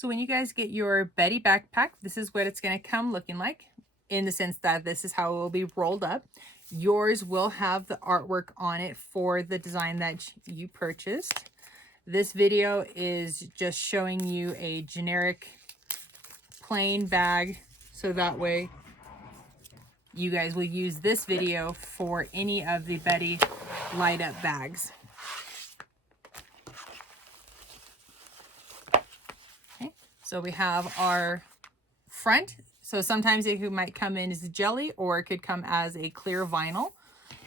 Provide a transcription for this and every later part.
So when you guys get your Betty backpack, this is what it's going to come looking like, in the sense that this is how it will be rolled up. Yours will have the artwork on it for the design that you purchased. This video is just showing you a generic plain bag, so that way you guys will use this video for any of the Betty light up bags. Okay, so we have our front. So sometimes it might come in as jelly, or it could come as a clear vinyl.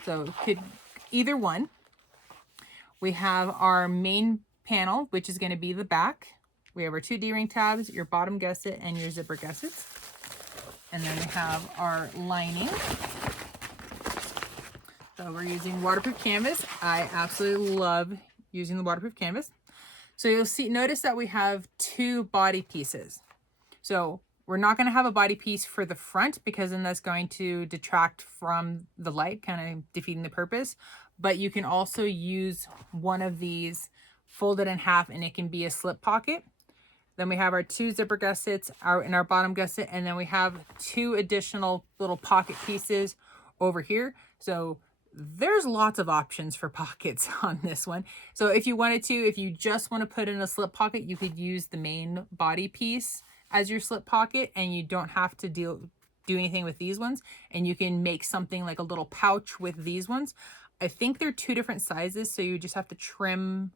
So it could either one. We have our main panel, which is going to be the back. We have our two D-ring tabs, your bottom gusset, and your zipper gussets. And then we have our lining. So we're using waterproof canvas. I absolutely love using the waterproof canvas. So you'll notice that we have two body pieces. So we're not going to have a body piece for the front, because then that's going to detract from the light, kind of defeating the purpose. But you can also use one of these, fold it in half, and it can be a slip pocket. Then we have our two zipper gussets in our bottom gusset, and then we have two additional little pocket pieces over here. So there's lots of options for pockets on this one. So if you wanted to, if you just want to put in a slip pocket, you could use the main body piece as your slip pocket, and you don't have to do anything with these ones. And you can make something like a little pouch with these ones. I think they're two different sizes, so you just have to trim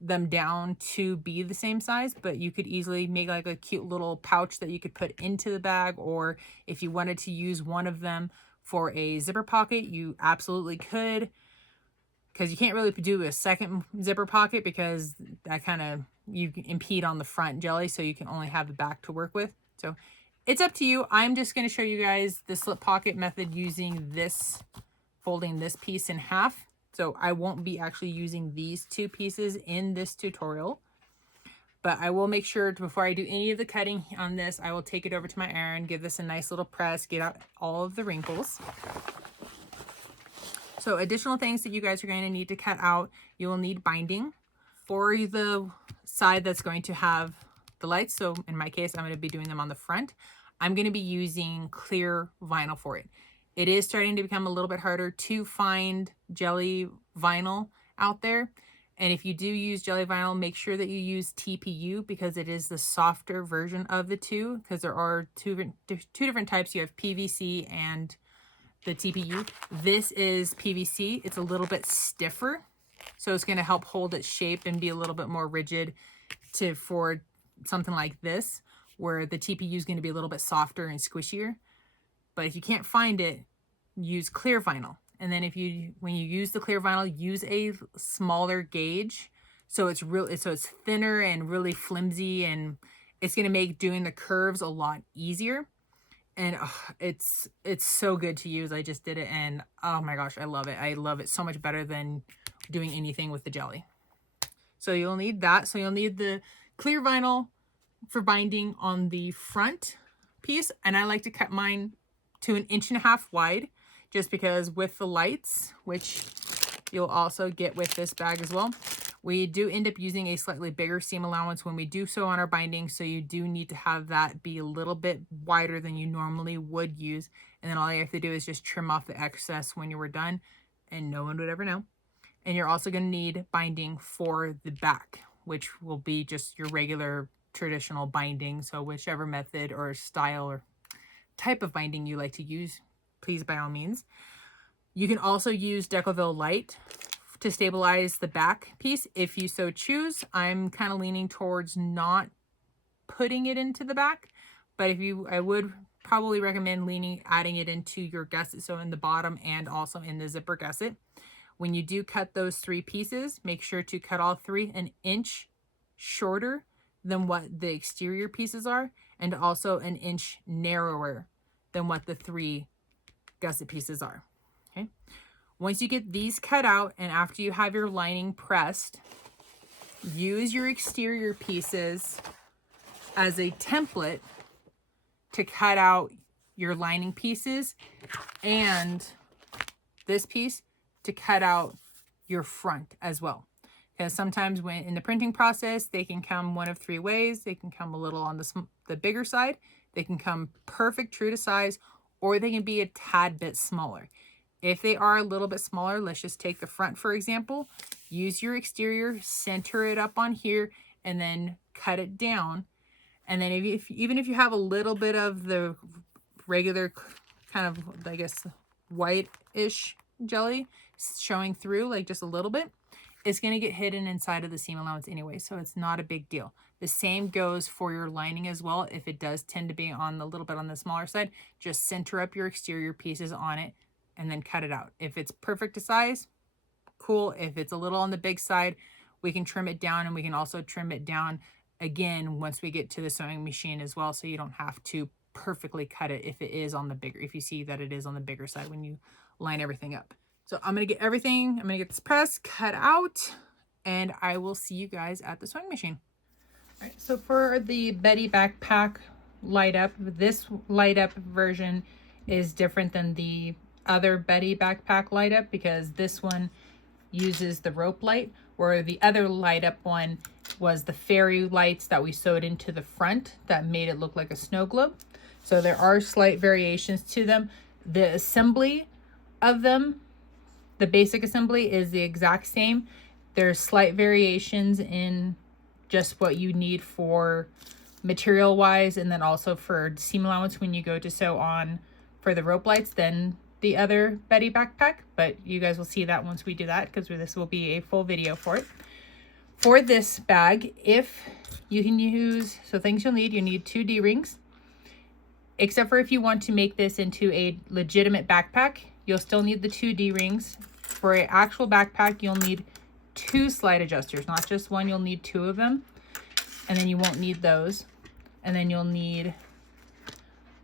them down to be the same size, but you could easily make like a cute little pouch that you could put into the bag. Or if you wanted to use one of them for a zipper pocket, you absolutely could, because you can't really do a second zipper pocket, because that kind of, you can impede on the front jelly, so you can only have the back to work with. So it's up to you. I'm just going to show you guys the slip pocket method using this, folding this piece in half. So I won't be actually using these two pieces in this tutorial, but I will make sure before I do any of the cutting on this, I will take it over to my iron, give this a nice little press, get out all of the wrinkles. So additional things that you guys are going to need to cut out, you will need binding for the side that's going to have the lights. So in my case, I'm going to be doing them on the front. I'm going to be using clear vinyl for it. It is starting to become a little bit harder to find jelly vinyl out there. And if you do use jelly vinyl, make sure that you use TPU, because it is the softer version of the two, because there are two different types. You have PVC and the TPU. This is PVC. It's a little bit stiffer, so it's going to help hold its shape and be a little bit more rigid for something like this, where the TPU is going to be a little bit softer and squishier. But if you can't find it, use clear vinyl. And then when you use the clear vinyl, use a smaller gauge, so it's thinner and really flimsy, and it's going to make doing the curves a lot easier. And it's so good to use. I just did it, and oh my gosh, I love it. I love it so much better than doing anything with the jelly. So you'll need that. So you'll need the clear vinyl for binding on the front piece, and I like to cut mine to 1.5 inches wide, just because with the lights, which you'll also get with this bag as well, we do end up using a slightly bigger seam allowance when we do so on our binding. So you do need to have that be a little bit wider than you normally would use. And then all you have to do is just trim off the excess when you were done, and no one would ever know. And you're also going to need binding for the back, which will be just your regular traditional binding. So whichever method or style or type of binding you like to use, please, by all means. You can also use Decovil Light to stabilize the back piece if you so choose. I'm kind of leaning towards not putting it into the back, but I would probably recommend adding it into your gusset, so in the bottom and also in the zipper gusset. When you do cut those three pieces, make sure to cut all three 1 inch shorter than what the exterior pieces are, and also 1 inch narrower than what the 3 gusset pieces are. Okay. Once you get these cut out, and after you have your lining pressed, use your exterior pieces as a template to cut out your lining pieces, and this piece to cut out your front as well. because sometimes when in the printing process, they can come one of three ways. They can come a little on the bigger side, they can come perfect true to size, or they can be a tad bit smaller. If they are a little bit smaller, let's just take the front for example. Use your exterior, center it up on here, and then cut it down. And then even if you have a little bit of the regular kind of, I guess, white-ish jelly showing through, like just a little bit, it's going to get hidden inside of the seam allowance anyway, so it's not a big deal. The same goes for your lining as well. If it does tend to be on a little bit on the smaller side, just center up your exterior pieces on it and then cut it out. If it's perfect to size, cool. If it's a little on the big side, we can trim it down, and we can also trim it down again once we get to the sewing machine as well, so you don't have to perfectly cut it if it is on the bigger, if you see that it is on the bigger side when you line everything up. So I'm going to get everything, I'm going to get this press cut out, and I will see you guys at the sewing machine. All right, so for the Betty backpack light up, this light up version is different than the other Betty backpack light up, because this one uses the rope light, where the other light up one was the fairy lights that we sewed into the front that made it look like a snow globe. So there are slight variations to them. The assembly of them, the basic assembly, is the exact same. There's slight variations in just what you need for material wise, and then also for seam allowance when you go to sew on for the rope lights than the other Betty backpack, but you guys will see that once we do that, because this will be a full video for it. For this bag, if you can use, so things you'll need, you need 2 D-rings, except for if you want to make this into a legitimate backpack, you'll still need the 2 D-rings. For an actual backpack, you'll need 2 slide adjusters, not just one, you'll need 2 of them, and then you won't need those. And then you'll need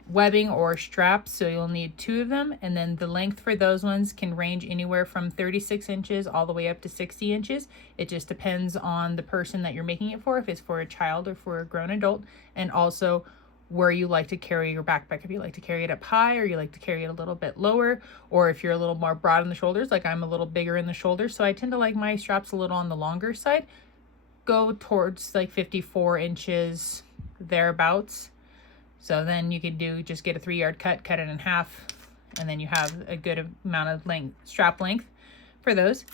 webbing or straps, so you'll need 2 of them, and then the length for those ones can range anywhere from 36 inches all the way up to 60 inches. It just depends on the person that you're making it for, if it's for a child or for a grown adult, and also where you like to carry your backpack. If you like to carry it up high, or you like to carry it a little bit lower, or if you're a little more broad in the shoulders, like I'm a little bigger in the shoulders, so I tend to like my straps a little on the longer side, go towards like 54 inches thereabouts. So then you can just get a 3-yard cut it in half, and then you have a good amount of strap length for those.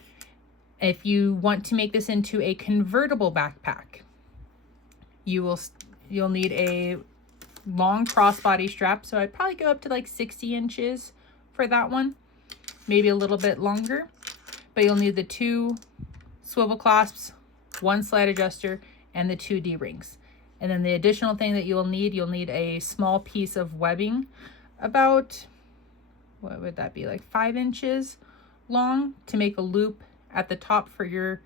If you want to make this into a convertible backpack, you'll need a long crossbody strap. So I'd probably go up to like 60 inches for that one, maybe a little bit longer. But you'll need the 2 swivel clasps, 1 slide adjuster, and the 2 D-rings. And then the additional thing that you'll need a small piece of webbing, about, what would that be, like 5 inches long, to make a loop at the top for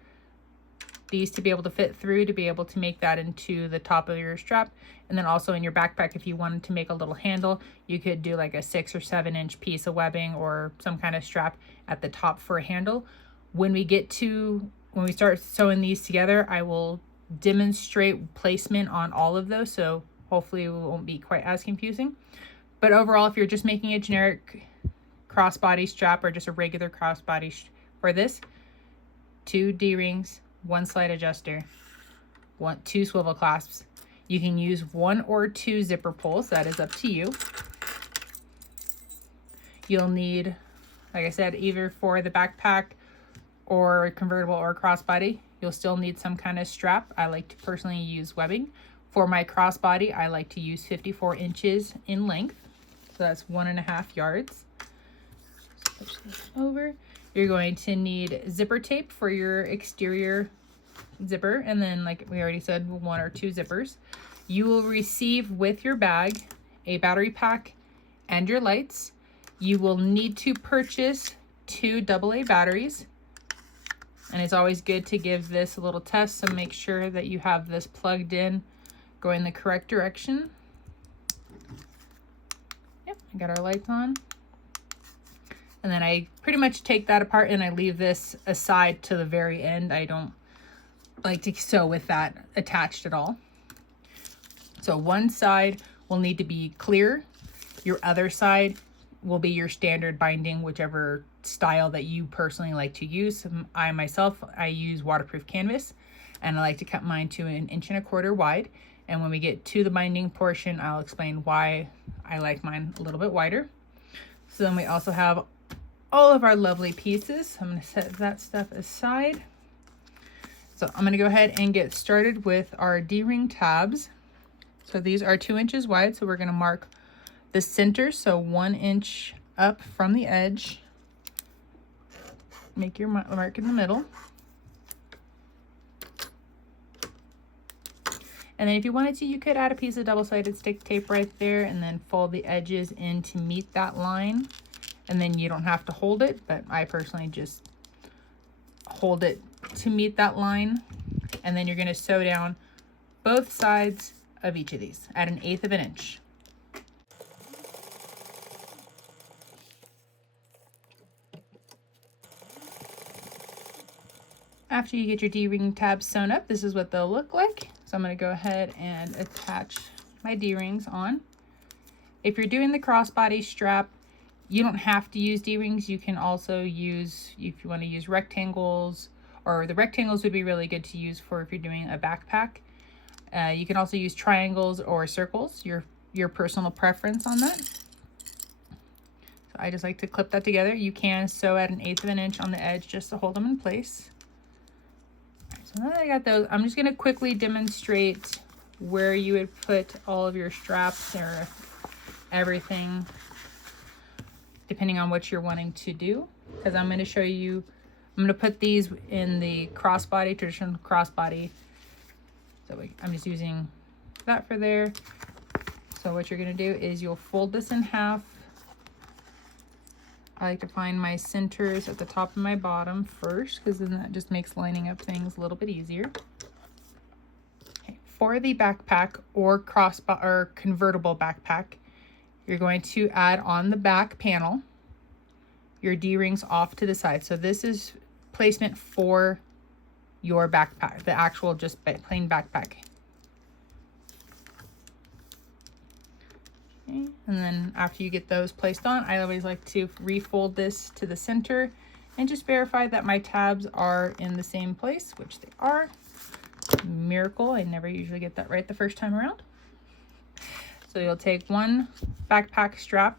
these to be able to fit through, to be able to make that into the top of your strap. And then also in your backpack, if you wanted to make a little handle, you could do like a 6 or 7 inch piece of webbing or some kind of strap at the top for a handle. When we start sewing these together, I will demonstrate placement on all of those, so hopefully it won't be quite as confusing. But overall, if you're just making a generic crossbody strap or just a regular crossbody for this, 2 D-rings, 1 slide adjuster, 2 swivel clasps. You can use 1 or 2 zipper pulls, that is up to you. You'll need, like I said, either for the backpack or convertible or crossbody, you'll still need some kind of strap. I like to personally use webbing. For my crossbody, I like to use 54 inches in length. So that's 1.5 yards. Push this over. You're going to need zipper tape for your exterior zipper. And then, like we already said, 1 or 2 zippers. You will receive with your bag a battery pack and your lights. You will need to purchase 2 AA batteries. And it's always good to give this a little test, so make sure that you have this plugged in, going the correct direction. Yep, I got our lights on. And then I pretty much take that apart and I leave this aside to the very end. I don't like to sew with that attached at all. So one side will need to be clear. Your other side will be your standard binding, whichever style that you personally like to use. I myself, I use waterproof canvas, and I like to cut mine to 1.25 inches wide. And when we get to the binding portion, I'll explain why I like mine a little bit wider. So then we also have all of our lovely pieces. I'm going to set that stuff aside. So I'm going to go ahead and get started with our D-ring tabs. So these are 2 inches wide. So we're going to mark the center. So 1 inch up from the edge. Make your mark in the middle. And then if you wanted to, you could add a piece of double-sided stick tape right there and then fold the edges in to meet that line. And then you don't have to hold it, but I personally just hold it to meet that line. And then you're going to sew down both sides of each of these at 1/8 inch. After you get your D-ring tabs sewn up, this is what they'll look like. So I'm going to go ahead and attach my D-rings on. If you're doing the crossbody strap, you don't have to use D-rings. You can also use, if you want to use rectangles, or the rectangles would be really good to use for if you're doing a backpack. You can also use triangles or circles, your personal preference on that. So I just like to clip that together. You can sew at 1/8 inch on the edge just to hold them in place. So now that I got those, I'm just going to quickly demonstrate where you would put all of your straps or everything, depending on what you're wanting to do. Because I'm going to show you, I'm going to put these in the crossbody, traditional crossbody. So I'm just using that for there. So what you're going to do is you'll fold this in half. I like to find my centers at the top and my bottom first, because then that just makes lining up things a little bit easier. Okay. For the backpack or convertible backpack, you're going to add on the back panel your D-rings off to the side. So this is placement for your backpack, the actual just plain backpack. Okay. And then after you get those placed on, I always like to refold this to the center and just verify that my tabs are in the same place, which they are. Miracle, I never usually get that right the first time around. So you'll take one backpack strap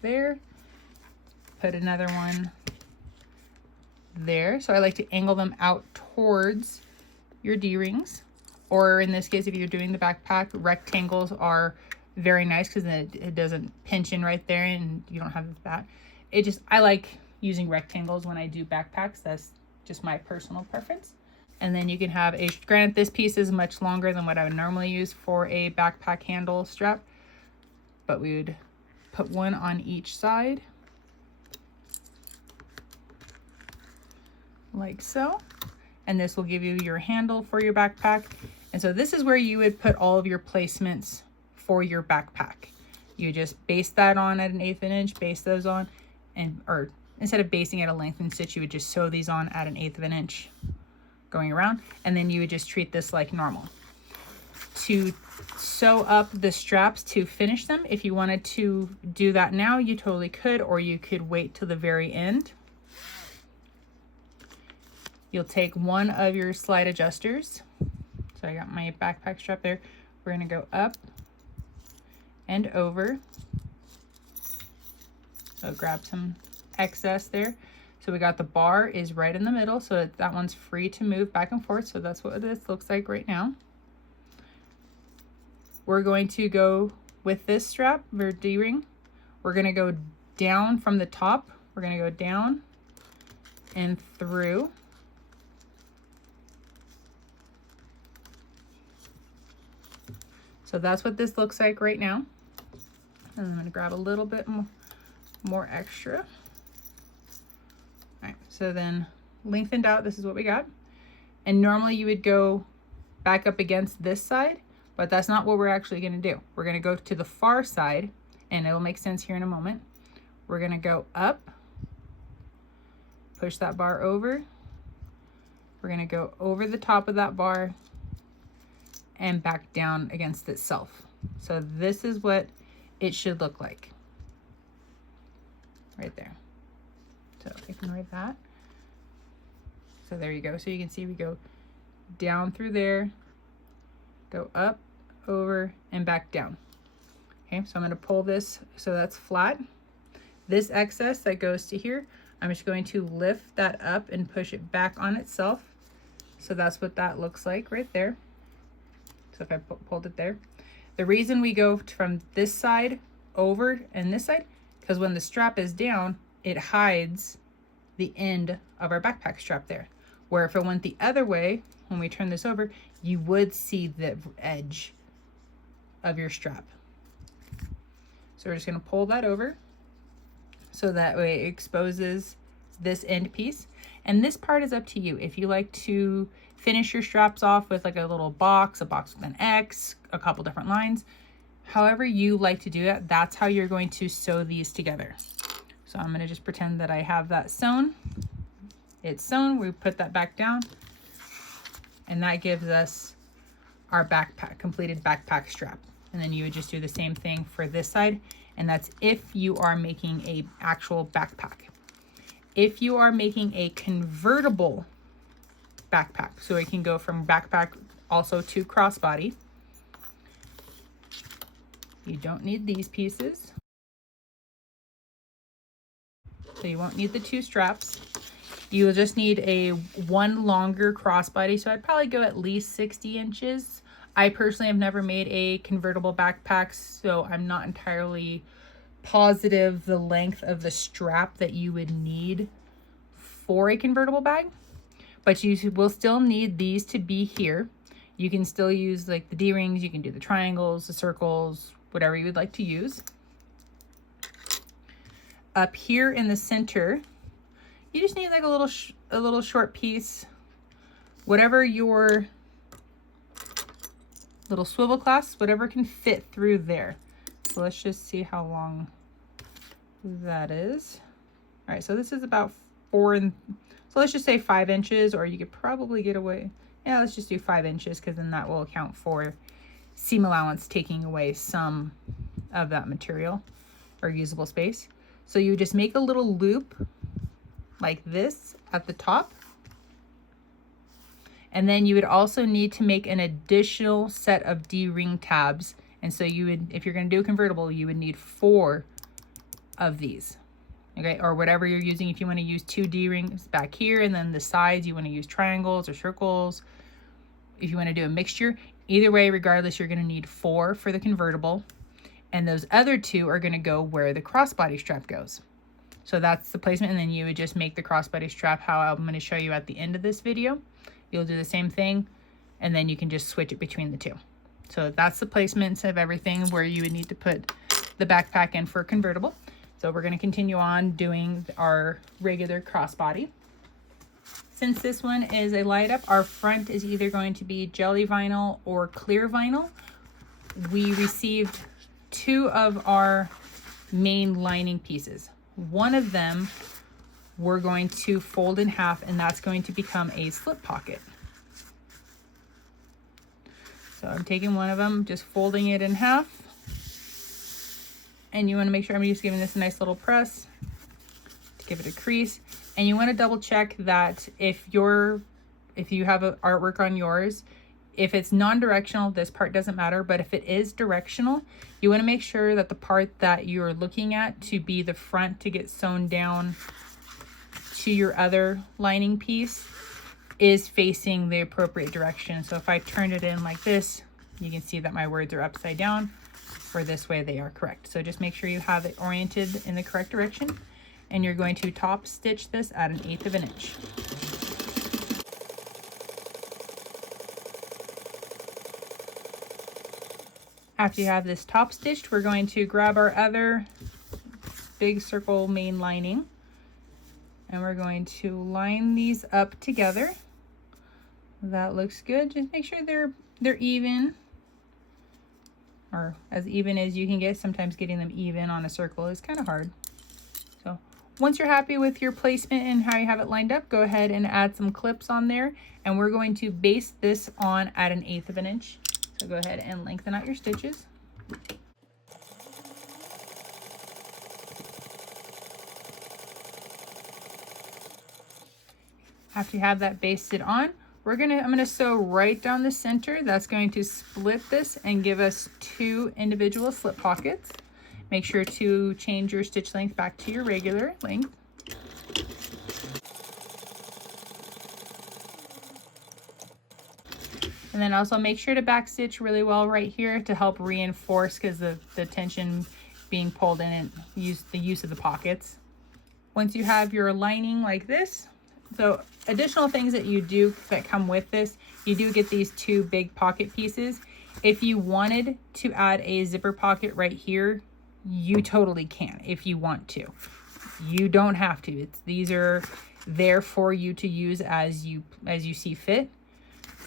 there, put another one there. So I like to angle them out towards your D-rings, or in this case, if you're doing the backpack, rectangles are very nice because it doesn't pinch in right there and you don't have that. I like using rectangles when I do backpacks. That's just my personal preference. And then you can have granted this piece is much longer than what I would normally use for a backpack handle strap, but we would put one on each side like so. And this will give you your handle for your backpack. And so this is where you would put all of your placements for your backpack. You just base that on at 1/8 inch, base those on, or instead of basing at a lengthened stitch, you would just sew these on at 1/8 inch going around, and then you would just treat this like normal. To sew up the straps to finish them, if you wanted to do that now, you totally could, or you could wait till the very end. You'll take one of your slide adjusters. So I got my backpack strap there. We're going to go up and over. So grab some excess there. So we got the bar is right in the middle, so that one's free to move back and forth. So that's what this looks like right now. We're going to go with this strap, or D-ring. We're going to go down from the top. We're going to go down and through. So that's what this looks like right now. And I'm going to grab a little bit more extra. All right, so then lengthened out, this is what we got. And normally you would go back up against this side, but that's not what we're actually going to do. We're going to go to the far side, and it'll make sense here in a moment. We're going to go up, push that bar over. We're going to go over the top of that bar and back down against itself. So this is what it should look like right there. So So ignore that. So there you go. So you can see we go down through there, go up, over, and back down. Okay, so I'm going to pull this so that's flat. This excess that goes to here, I'm just going to lift that up and push it back on itself. So that's what that looks like right there. So if I pulled it there. The reason we go from this side over and this side, because when the strap is down, it hides the end of our backpack strap there. Where if it went the other way, when we turn this over, you would see the edge of your strap. So we're just going to pull that over so that way it exposes this end piece. And this part is up to you. If you like to finish your straps off with like a little box, a box with an X, a couple different lines, however you like to do it, that's how you're going to sew these together. So I'm going to just pretend that I have that sewn. It's sewn, we put that back down, and that gives us our backpack, completed backpack strap. And then you would just do the same thing for this side, and that's if you are making a actual backpack. If you are making a convertible backpack, so it can go from backpack also to crossbody, you don't need these pieces. So you won't need the two straps. You will just need a one longer crossbody. So I'd probably go at least 60 inches. I personally have never made a convertible backpack, so I'm not entirely positive the length of the strap that you would need for a convertible bag. But you will still need these to be here. You can still use like the D-rings, you can do the triangles, the circles, whatever you would like to use. Up here in the center, you just need like a little short piece, whatever your little swivel clasp, whatever can fit through there. So let's just see how long that is. All right, so this is about so let's just say 5 inches, or you could probably get away. Yeah, let's just do 5 inches, because then that will account for seam allowance, taking away some of that material or usable space. So you just make a little loop like this at the top. And then you would also need to make an additional set of D-ring tabs. And so you would, if you're going to do a convertible, you would need 4 of these. Okay, or whatever you're using. If you want to use 2 D-rings back here, and then the sides, you want to use triangles or circles. If you want to do a mixture, either way, regardless, you're going to need 4 for the convertible. And those other 2 are going to go where the crossbody strap goes. So that's the placement, and then you would just make the crossbody strap how I'm going to show you at the end of this video. You'll do the same thing, and then you can just switch it between the 2. So that's the placements of everything where you would need to put the backpack in for a convertible. So we're going to continue on doing our regular crossbody. Since this one is a light up, our front is either going to be jelly vinyl or clear vinyl. We received 2 of our main lining pieces. One of them we're going to fold in half, and that's going to become a slip pocket. So I'm taking one of them, just folding it in half. And you want to make sure, I'm just giving this a nice little press to give it a crease. And you want to double check that if you have a artwork on yours, if it's non-directional, this part doesn't matter, but if it is directional, you want to make sure that the part that you're looking at to be the front to get sewn down to your other lining piece is facing the appropriate direction. So if I turn it in like this, you can see that my words are upside down, for this way they are correct. So just make sure you have it oriented in the correct direction, and you're going to top stitch this at 1/8 of an inch. After you have this top stitched, we're going to grab our other big circle main lining, and we're going to line these up together. That looks good. Just make sure they're even, or as even as you can get. Sometimes getting them even on a circle is kind of hard. So once you're happy with your placement and how you have it lined up, go ahead and add some clips on there, and we're going to base this on at 1/8 of an inch. So go ahead and lengthen out your stitches. After you have that basted on, I'm gonna sew right down the center. That's going to split this and give us 2 individual slip pockets. Make sure to change your stitch length back to your regular length. And then also make sure to back stitch really well right here to help reinforce, because the tension being pulled in and the use of the pockets. Once you have your lining like this, so additional things that you do that come with this, you do get these 2 big pocket pieces. If you wanted to add a zipper pocket right here, you totally can if you want to. You don't have to. These are there for you to use as you see fit.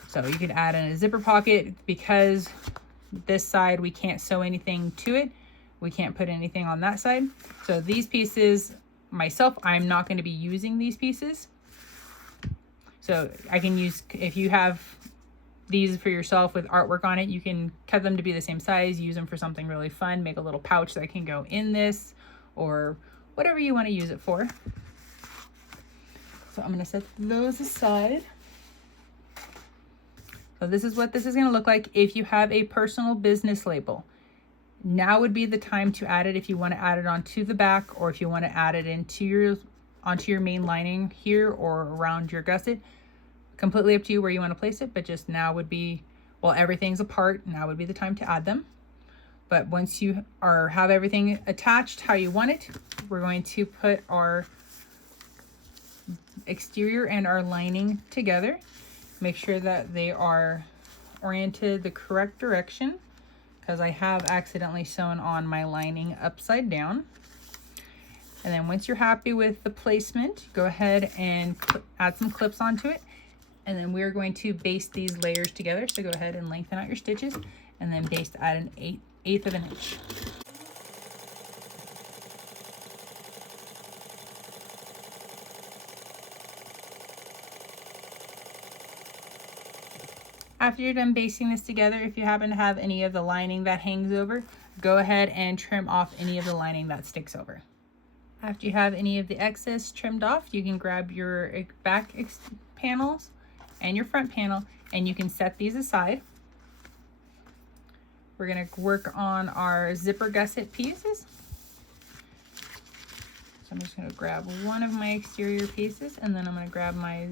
So you can add in a zipper pocket. Because this side we can't sew anything to it, we can't put anything on that side. So these pieces, myself, I'm not going to be using these pieces. So I can use, if you have these for yourself with artwork on it, you can cut them to be the same size, use them for something really fun, make a little pouch that can go in this, or whatever you want to use it for. So I'm going to set those aside. So this is what this is going to look like if you have a personal business label. Now would be the time to add it if you want to add it onto the back, or if you want to add it onto your main lining here or around your gusset. Completely up to you where you want to place it, but just now would be, while everything's apart, now would be the time to add them. But once you have everything attached how you want it, we're going to put our exterior and our lining together. Make sure that they are oriented the correct direction, because I have accidentally sewn on my lining upside down. And then once you're happy with the placement, go ahead and add some clips onto it. And then we're going to baste these layers together. So go ahead and lengthen out your stitches and then baste at an eighth of an inch. After you're done basting this together, if you happen to have any of the lining that hangs over, go ahead and trim off any of the lining that sticks over. After you have any of the excess trimmed off, you can grab your back panels and your front panel, and you can set these aside. We're going to work on our zipper gusset pieces. So I'm just going to grab one of my exterior pieces, and then I'm going to grab my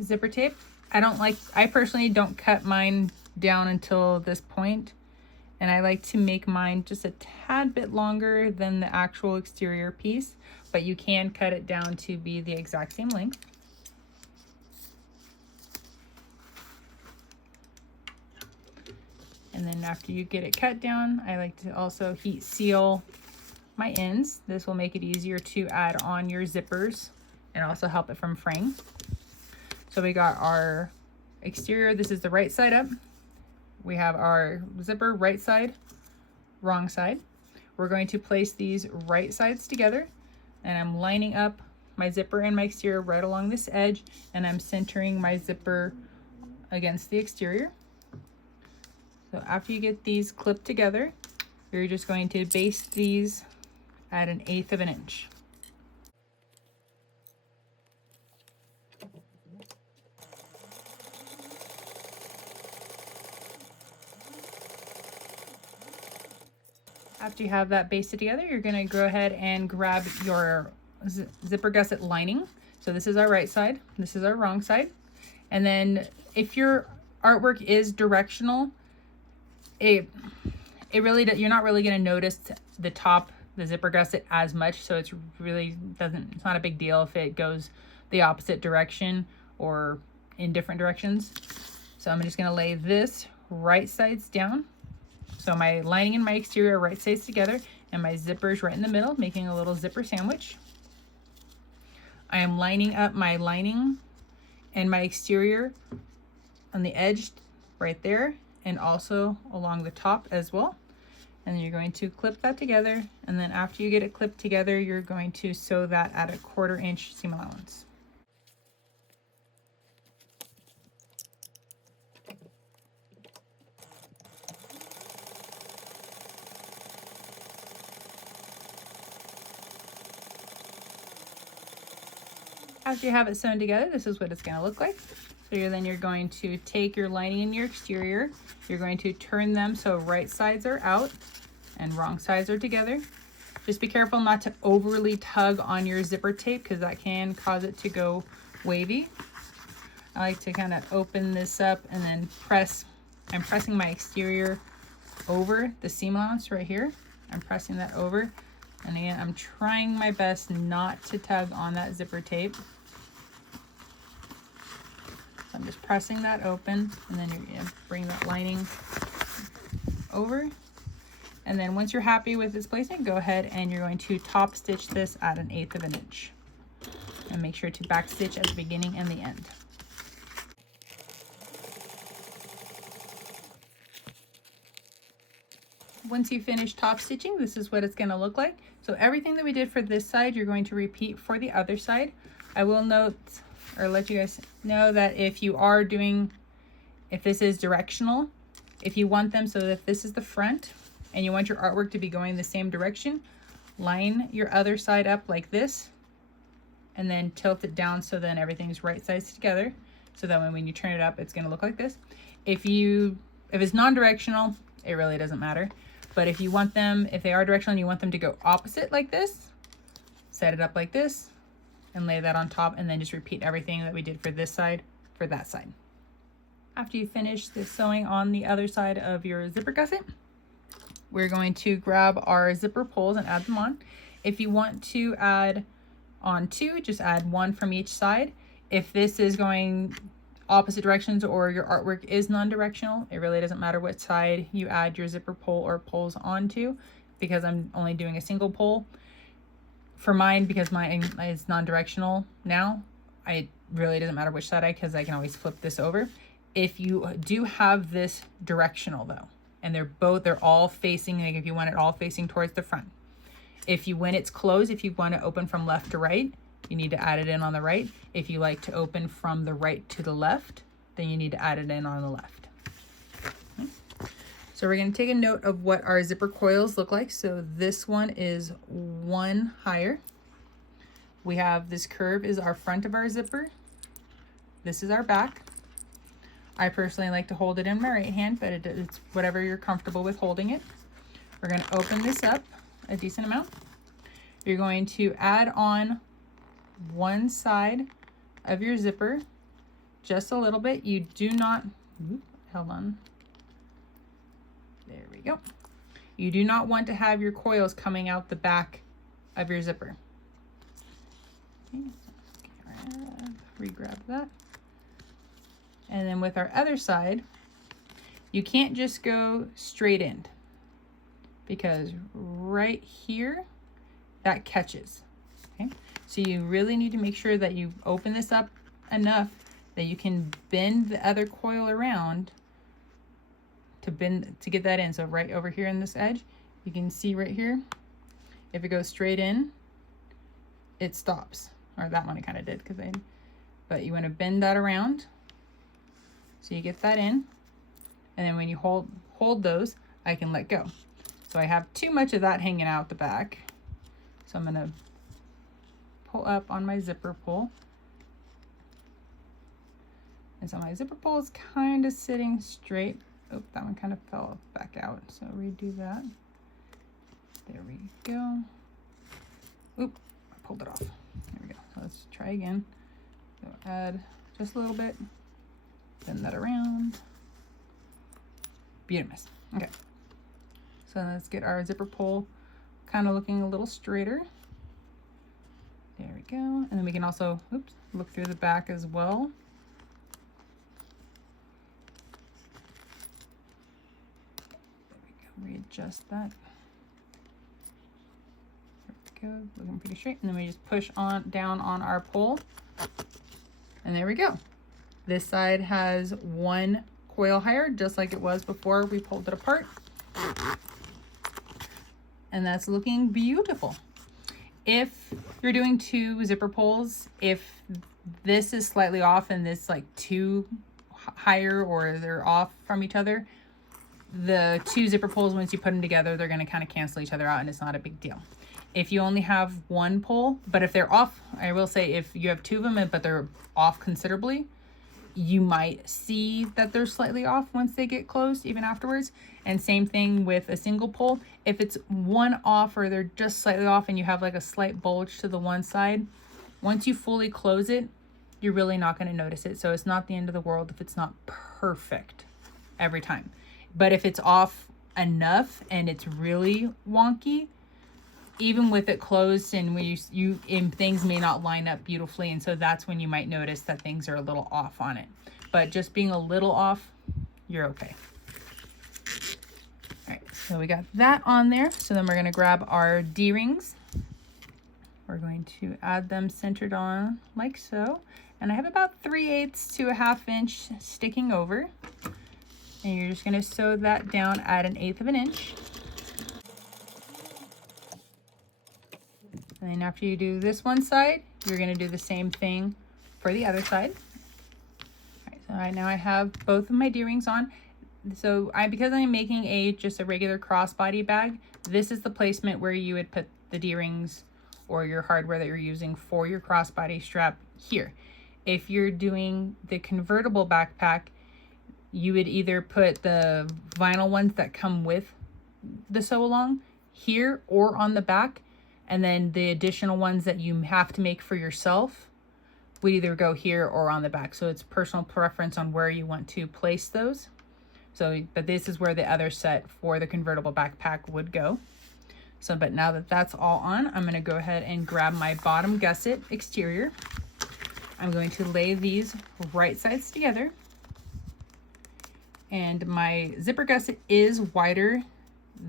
zipper tape. I personally don't cut mine down until this point, and I like to make mine just a tad bit longer than the actual exterior piece, but you can cut it down to be the exact same length. And then after you get it cut down, I like to also heat seal my ends. This will make it easier to add on your zippers and also help it from fraying. So we got our exterior, this is the right side up. We have our zipper right side, wrong side. We're going to place these right sides together, and I'm lining up my zipper and my exterior right along this edge, and I'm centering my zipper against the exterior. So after you get these clipped together, you're just going to baste these at an eighth of an inch. After you have that basted together, you're going to go ahead and grab your zipper gusset lining. So this is our right side, this is our wrong side. And then if your artwork is directional, you're not really going to notice the top, the zipper gusset as much. So it's not a big deal if it goes the opposite direction or in different directions. So I'm just going to lay this right sides down. So my lining and my exterior are right sides together, and my zipper's right in the middle, making a little zipper sandwich. I am lining up my lining and my exterior on the edge right there, and also along the top as well. And then you're going to clip that together, and then after you get it clipped together, you're going to sew that at a 1/4 inch seam allowance. After you have it sewn together, this is what it's going to look like. So then you're going to take your lining and your exterior. You're going to turn them so right sides are out and wrong sides are together. Just be careful not to overly tug on your zipper tape because that can cause it to go wavy. I like to kind of open this up and then press. I'm pressing my exterior over the seam allowance right here. I'm pressing that over. And again, I'm trying my best not to tug on that zipper tape. So I'm just pressing that open, and then you're going to bring that lining over. And then once you're happy with this placement, go ahead and you're going to top stitch this at 1/8 of an inch. And make sure to back stitch at the beginning and the end. Once you finish top stitching, this is what it's going to look like. So everything that we did for this side, you're going to repeat for the other side. I will note or let you guys know that if this is directional, if you want them so that this is the front and you want your artwork to be going the same direction, line your other side up like this and then tilt it down so then everything's right sides together. So that when you turn it up, it's going to look like this. If it's non-directional, it really doesn't matter. But if you want them, if they are directional and you want them to go opposite like this, set it up like this and lay that on top, and then just repeat everything that we did for this side for that side. After you finish the sewing on the other side of your zipper gusset, we're going to grab our zipper pulls and add them on. If you want to add on 2, just add 1 from each side. If this is going opposite directions or your artwork is non-directional, it really doesn't matter what side you add your zipper pull or pulls onto, because I'm only doing a single pull for mine because mine is non-directional now. It really doesn't matter which side because I can always flip this over. If you do have this directional though, and they're all facing, like if you want it all facing towards the front, when it's closed, if you want to open from left to right, you need to add it in on the right. If you like to open from the right to the left, then you need to add it in on the left. Okay. So we're going to take a note of what our zipper coils look like. So this one is 1 higher. We have this curve is our front of our zipper. This is our back. I personally like to hold it in my right hand, but it's whatever you're comfortable with holding it. We're going to open this up a decent amount. You're going to add on one side of your zipper just a little bit. You do not, hold on, there we go. You do not want to have your coils coming out the back of your zipper. Okay, so re-grab that. And then with our other side, you can't just go straight in, because right here that catches. Okay, so you really need to make sure that you open this up enough that you can bend the other coil around to get that in. So right over here in this edge, you can see right here, if it goes straight in, it stops. Or that one I kind of did but you want to bend that around so you get that in, and then when you hold those, I can let go. So I have too much of that hanging out the back, so I'm going to pull up on my zipper pull. And so my zipper pull is kind of sitting straight. Oh, that one kind of fell back out, so redo that. There we go. Oop, I pulled it off. There we go. So let's try again. So add just a little bit, bend that around. Beautiful. Okay. So let's get our zipper pull kind of looking a little straighter. There we go. And then we can also, look through the back as well. There we go. Readjust that. There we go. Looking pretty straight. And then we just push down on our pull. And there we go. This side has one coil higher, just like it was before we pulled it apart. And that's looking beautiful. If you're doing 2 zipper pulls, if this is slightly off and this like 2 higher or they're off from each other, the 2 zipper pulls, once you put them together, they're going to kind of cancel each other out and it's not a big deal. If you only have one pole, but if they're off, I will say if you have two of them, but they're off considerably, you might see that they're slightly off once they get closed, even afterwards. And same thing with a single pole. If it's one off or they're just slightly off and you have like a slight bulge to the one side, once you fully close it, you're really not going to notice it. So it's not the end of the world if it's not perfect every time. But if it's off enough and it's really wonky, even with it closed, and when things may not line up beautifully, and so that's when you might notice that things are a little off on it. But just being a little off, you're okay. All right, so we got that on there. So then we're going to grab our D-rings. We're going to add them centered on like so. And I have about 3/8 to a 1/2 inch sticking over. And you're just going to sew that down at 1/8 of an inch. And then after you do this one side, you're going to do the same thing for the other side. All right, so right now I have both of my D-rings on. So because I'm making just a regular crossbody bag, this is the placement where you would put the D-rings or your hardware that you're using for your crossbody strap here. If you're doing the convertible backpack, you would either put the vinyl ones that come with the sew along here or on the back. And then the additional ones that you have to make for yourself would either go here or on the back. So it's personal preference on where you want to place those. So, but this is where the other set for the convertible backpack would go. So, but now that that's all on, I'm going to go ahead and grab my bottom gusset exterior. I'm going to lay these right sides together. And my zipper gusset is wider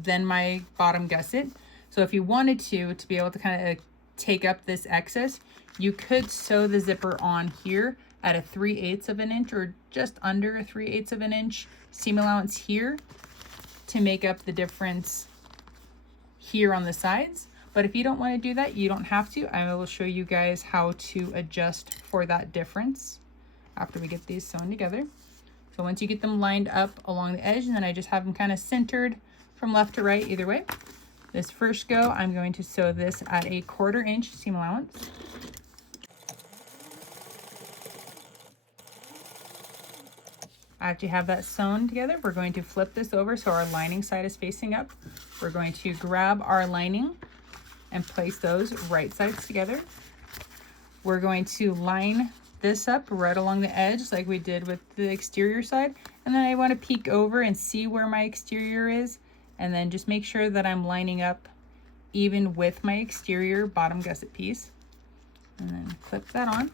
than my bottom gusset. So if you wanted to be able to kind of take up this excess, you could sew the zipper on here at a 3/8 of an inch or just under a 3/8 of an inch seam allowance here to make up the difference here on the sides. But if you don't want to do that, you don't have to. I will show you guys how to adjust for that difference after we get these sewn together. So once you get them lined up along the edge, and then I just have them kind of centered from left to right either way. This first go, I'm going to sew this at a 1/4 inch seam allowance. After you have that sewn together, we're going to flip this over so our lining side is facing up. We're going to grab our lining and place those right sides together. We're going to line this up right along the edge like we did with the exterior side. And then I want to peek over and see where my exterior is. And then just make sure that I'm lining up even with my exterior bottom gusset piece. And then clip that on.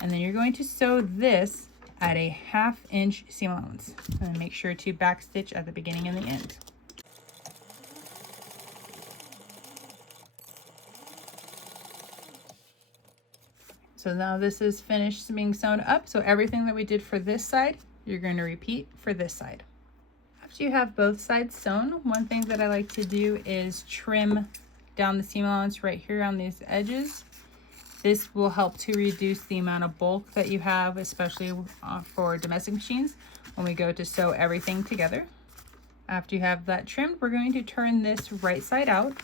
And then you're going to sew this at a 1/2 inch seam allowance. And make sure to back stitch at the beginning and the end. So now this is finished being sewn up. So everything that we did for this side, you're going to repeat for this side. After you have both sides sewn, one thing that I like to do is trim down the seam allowance right here on these edges. This will help to reduce the amount of bulk that you have, especially for domestic machines when we go to sew everything together. After you have that trimmed, we're going to turn this right side out.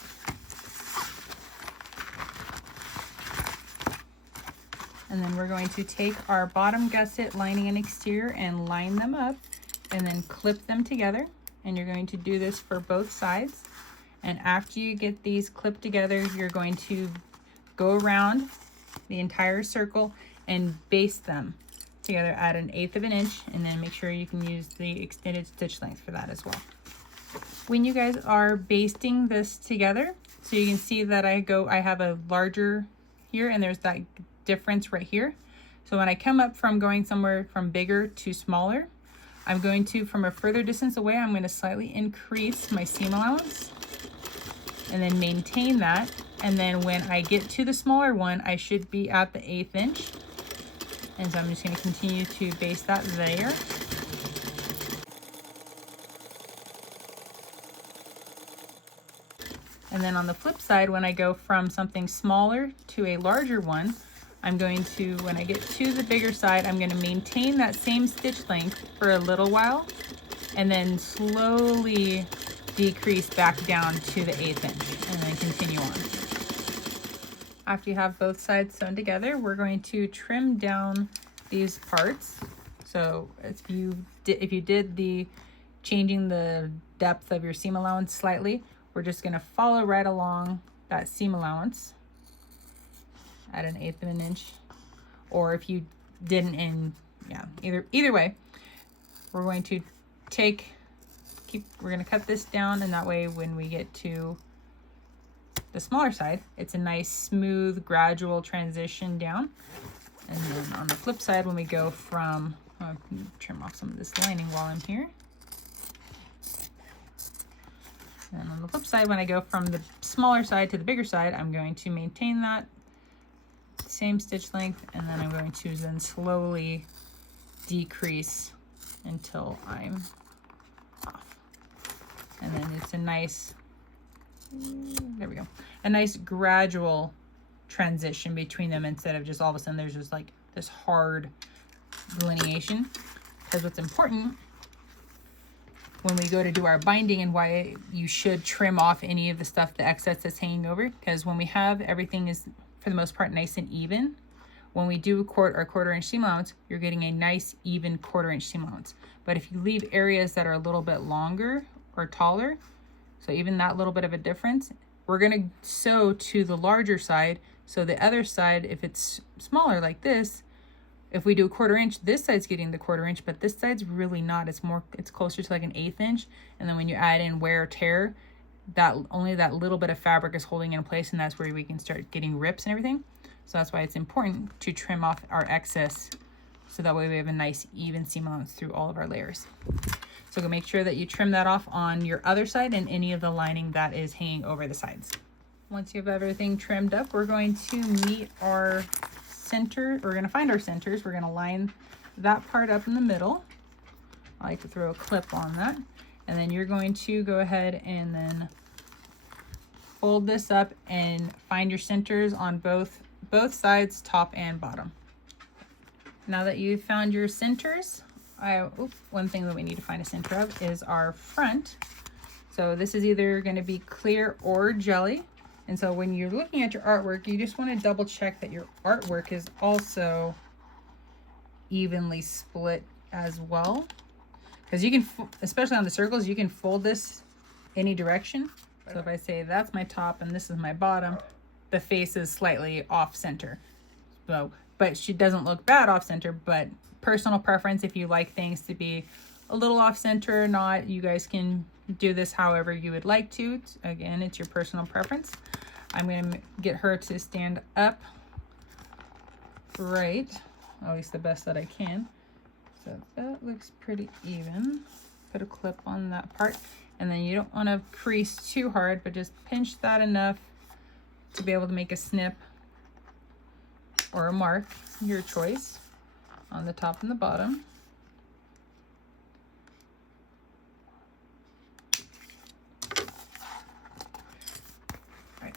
And then we're going to take our bottom gusset lining and exterior and line them up and then clip them together. And you're going to do this for both sides. And after you get these clipped together, you're going to go around the entire circle and baste them together at 1/8 of an inch, and then make sure you can use the extended stitch length for that as well. When you guys are basting this together, so you can see that I have a larger here and there's that difference right here. So when I come up from going somewhere from bigger to smaller, I'm going to, from a further distance away, I'm going to slightly increase my seam allowance and then maintain that. And then when I get to the smaller one, I should be at the 1/8 inch. And so I'm just going to continue to baste that there. And then on the flip side, when I go from something smaller to a larger one, I'm going to, when I get to the bigger side, I'm going to maintain that same stitch length for a little while and then slowly decrease back down to the 1/8 inch and then continue on. After you have both sides sewn together, we're going to trim down these parts. So if you did the changing the depth of your seam allowance slightly, we're just going to follow right along that seam allowance at 1/8 of an inch. Or if you didn't, in either way, we're going to we're going to cut this down, and that way when we get to the smaller side, it's a nice smooth gradual transition down. And then on the flip side, when we go from, I'll trim off some of this lining while I'm here. And on the flip side, when I go from the smaller side to the bigger side, I'm going to maintain that same stitch length, and then I'm going to then slowly decrease until I'm off. And then it's a nice, there we go, a nice gradual transition between them, instead of just all of a sudden there's just like this hard delineation. Because what's important when we go to do our binding, and why you should trim off any of the stuff, the excess that's hanging over, because when we have everything is for the most part nice and even, when we do our 1/4 inch seam allowance, you're getting a nice even 1/4 inch seam allowance. But if you leave areas that are a little bit longer or taller, so even that little bit of a difference, we're going to sew to the larger side. So the other side, if it's smaller like this, if we do a 1/4 inch, this side's getting the 1/4 inch, but this side's really not. It's closer to like 1/8 inch. And then when you add in wear or tear, that only that little bit of fabric is holding in place, and that's where we can start getting rips and everything. So that's why it's important to trim off our excess, so that way we have a nice even seam allowance through all of our layers. So go make sure that you trim that off on your other side and any of the lining that is hanging over the sides. Once you have everything trimmed up, we're going to meet our center. We're going to find our centers. We're going to line that part up in the middle. I like to throw a clip on that. And then you're going to go ahead and then fold this up and find your centers on both sides, top and bottom. Now that you've found your centers, one thing that we need to find a center of is our front. So this is either going to be clear or jelly. And so when you're looking at your artwork, you just want to double check that your artwork is also evenly split as well. Because you can, especially on the circles, you can fold this any direction. So if I say that's my top and this is my bottom, the face is slightly off center. So, but she doesn't look bad off center, but personal preference, if you like things to be a little off center or not, you guys can do this however you would like to. Again, it's your personal preference. I'm going to get her to stand up right, at least the best that I can. So that looks pretty even. Put a clip on that part. And then you don't want to crease too hard, but just pinch that enough to be able to make a snip or a mark, your choice, on the top and the bottom. Right.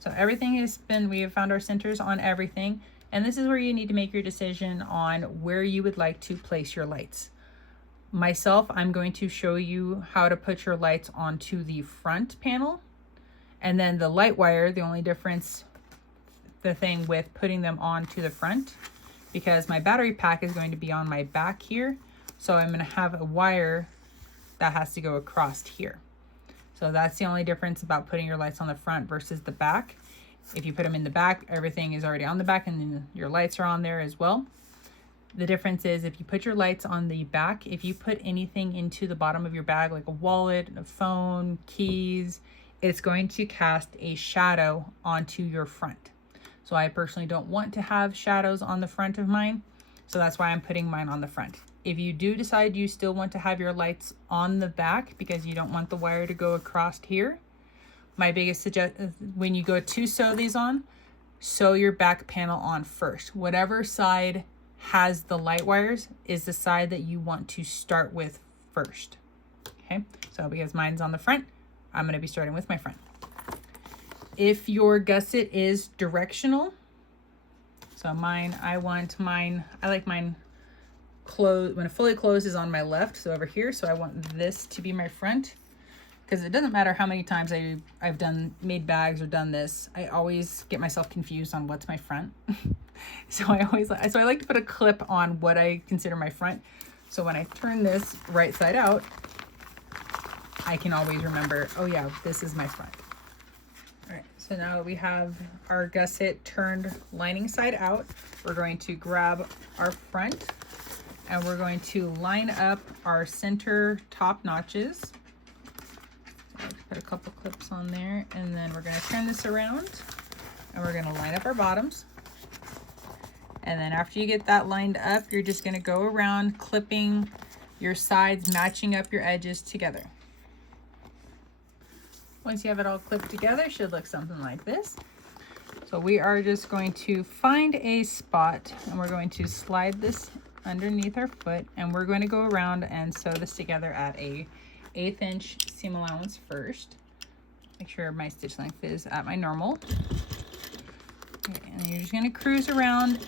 So everything has been, we have found our centers on everything. And this is where you need to make your decision on where you would like to place your lights. Myself, I'm going to show you how to put your lights onto the front panel. And then the light wire, the only difference, the thing with putting them onto the front, because my battery pack is going to be on my back here. So I'm going to have a wire that has to go across here. So that's the only difference about putting your lights on the front versus the back. If you put them in the back, everything is already on the back, and then your lights are on there as well. The difference is if you put your lights on the back, if you put anything into the bottom of your bag, like a wallet, a phone, keys, it's going to cast a shadow onto your front. So I personally don't want to have shadows on the front of mine. So that's why I'm putting mine on the front. If you do decide you still want to have your lights on the back because you don't want the wire to go across here, my biggest suggestion, when you go to sew these on, sew your back panel on first. Whatever side has the light wires is the side that you want to start with first. Okay, so because mine's on the front, I'm going to be starting with my front. If your gusset is directional, so mine, I like mine closed, when it fully closes on my left, so over here, so I want this to be my front. because it doesn't matter how many times I've made bags or done this, I always get myself confused on what's my front. So I like to put a clip on what I consider my front. So when I turn this right side out, I can always remember, oh yeah, this is my front. All right, so now we have our gusset turned lining side out. We're going to grab our front and we're going to line up our center top notches. So put a couple clips on there, and then we're going to turn this around and we're going to line up our bottoms. And then after you get that lined up, you're just going to go around clipping your sides, matching up your edges together. Once you have it all clipped together, it should look something like this. So we are just going to find a spot and we're going to slide this underneath our foot, and we're going to go around and sew this together at a 1/8 inch seam allowance first. Make sure my stitch length is at my normal. Okay, and then you're just going to cruise around.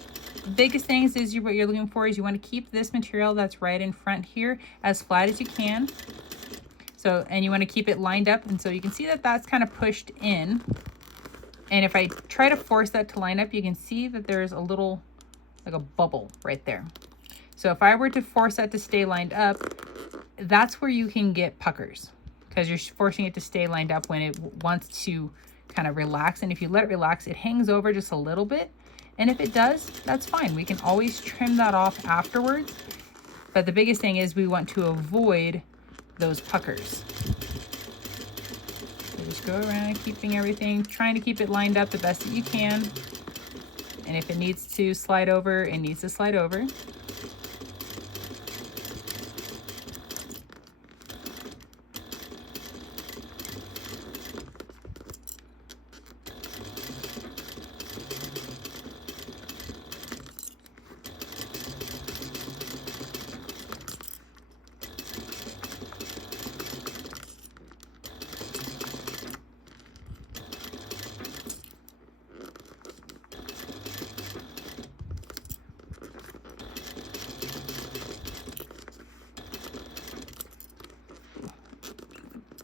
The biggest things is what you're looking for is you want to keep this material that's right in front here as flat as you can. So, and you want to keep it lined up, and so you can see that that's kind of pushed in. And if I try to force that to line up, you can see that there's a little, like a bubble right there. So if I were to force that to stay lined up, that's where you can get puckers, because you're forcing it to stay lined up when it wants to kind of relax. And if you let it relax, it hangs over just a little bit. And if it does, that's fine. We can always trim that off afterwards. But the biggest thing is we want to avoid those puckers. So just go around keeping everything, trying to keep it lined up the best that you can. And if it needs to slide over, it needs to slide over.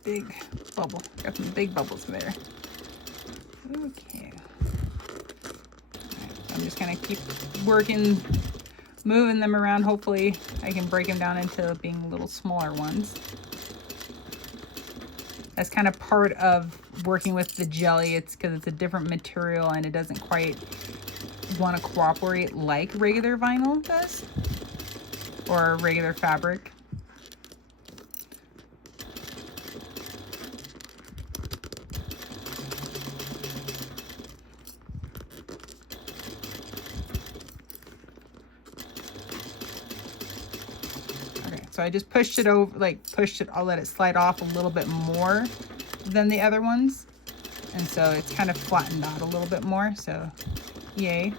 Big bubble. Got some big bubbles there. Okay. Right, so I'm just gonna keep working, moving them around. Hopefully I can break them down into being little smaller ones. That's kind of part of working with the jelly. It's because it's a different material and it doesn't quite want to cooperate like regular vinyl does or regular fabric. So I just pushed it over, I'll let it slide off a little bit more than the other ones. And so it's kind of flattened out a little bit more, so yay.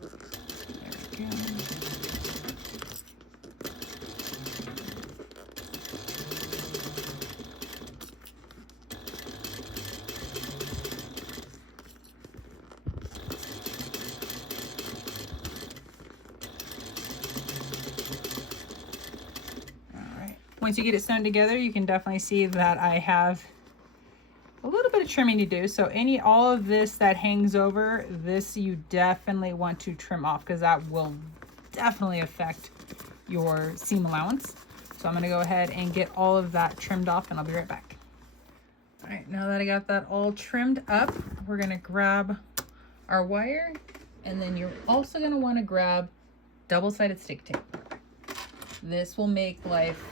There we go. Once you get it sewn together, you can definitely see that I have a little bit of trimming to do. So all of this that hangs over, this you definitely want to trim off, because that will definitely affect your seam allowance. So I'm gonna go ahead and get all of that trimmed off and I'll be right back. All right, now that I got that all trimmed up, we're gonna grab our wire, and then you're also gonna wanna grab double-sided stick tape. This will make life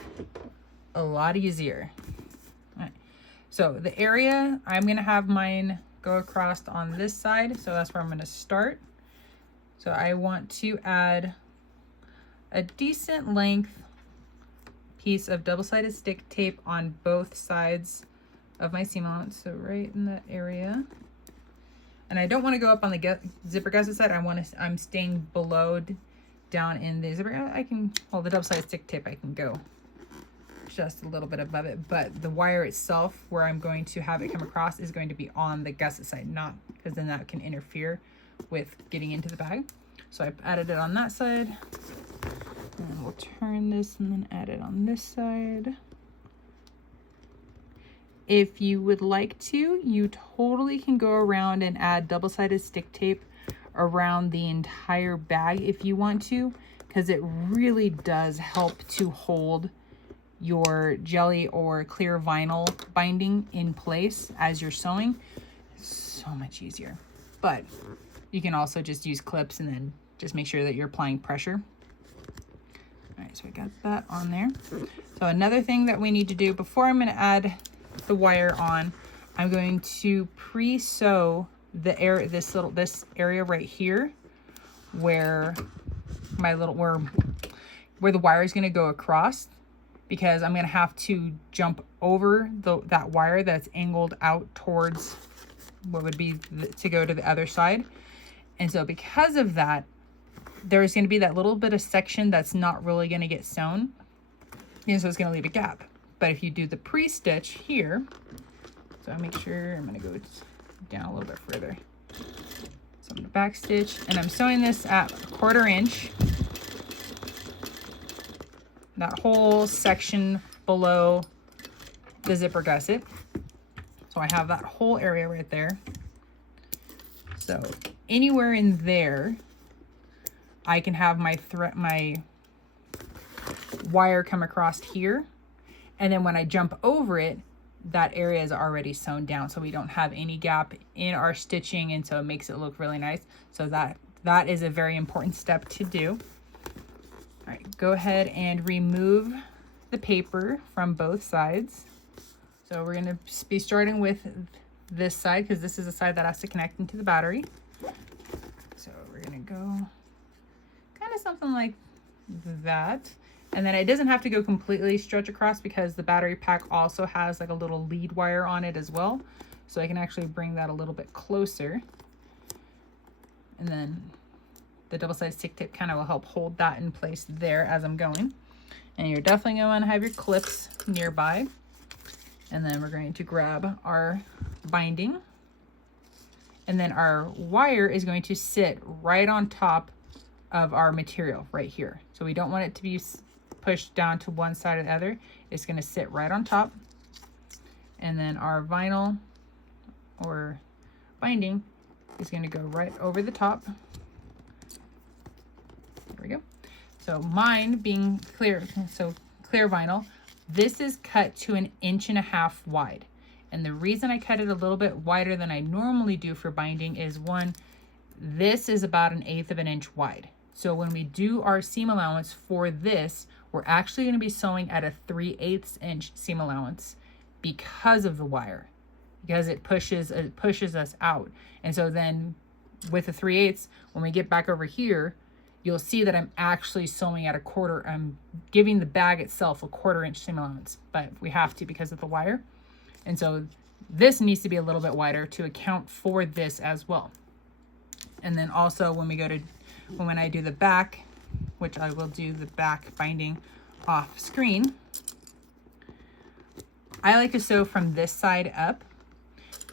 a lot easier. All right. So the area, I'm gonna have mine go across on this side, so that's where I'm gonna start. So I want to add a decent length piece of double-sided stick tape on both sides of my seam allowance, so right in that area. And I don't want to go up on the zipper gusset side. I'm staying below, down in the zipper. The double-sided stick tape, I can go just a little bit above it, but the wire itself, where I'm going to have it come across, is going to be on the gusset side, not, because then that can interfere with getting into the bag. So I added it on that side, and we'll turn this and then add it on this side. If you would like to, you totally can go around and add double-sided stick tape around the entire bag if you want to, because it really does help to hold your jelly or clear vinyl binding in place as you're sewing. So much easier. But you can also just use clips and then just make sure that you're applying pressure. All right, so I got that on there. So another thing that we need to do before I'm going to add the wire on, I'm going to pre-sew the area, this area right here, where where the wire is going to go across, because I'm going to have to jump over that wire that's angled out towards what would be to go to the other side. And so because of that, there's going to be that little bit of section that's not really going to get sewn, and so it's going to leave a gap. But if you do the pre-stitch here, so I make sure I'm going to go down a little bit further. So I'm going to back stitch, and I'm sewing this at 1/4 inch. That whole section below the zipper gusset. So I have that whole area right there. So anywhere in there, I can have my wire come across here. And then when I jump over it, that area is already sewn down, so we don't have any gap in our stitching, and so it makes it look really nice. So that is a very important step to do. All right, go ahead and remove the paper from both sides. So we're going to be starting with this side, because this is the side that has to connect into the battery. So we're going to go kind of something like that. And then it doesn't have to go completely stretch across, because the battery pack also has like a little lead wire on it as well. So I can actually bring that a little bit closer. And then the double-sided stick tape kind of will help hold that in place there as I'm going. And you're definitely going to want to have your clips nearby. And then we're going to grab our binding. And then our wire is going to sit right on top of our material right here. So we don't want it to be pushed down to one side or the other. It's going to sit right on top. And then our vinyl or binding is going to go right over the top. There we go. So mine being clear, so clear vinyl, this is cut to 1.5 inches wide. And the reason I cut it a little bit wider than I normally do for binding is, one, this is about 1/8 inch wide. So when we do our seam allowance for this, we're actually going to be sewing at a 3/8 inch seam allowance because of the wire, because it pushes us out. And so then with the 3/8, when we get back over here, you'll see that I'm actually sewing at 1/4. I'm giving the bag itself a 1/4 inch seam allowance, but we have to because of the wire. And so this needs to be a little bit wider to account for this as well. And then also when I do the back, which I will do the back binding off screen, I like to sew from this side up.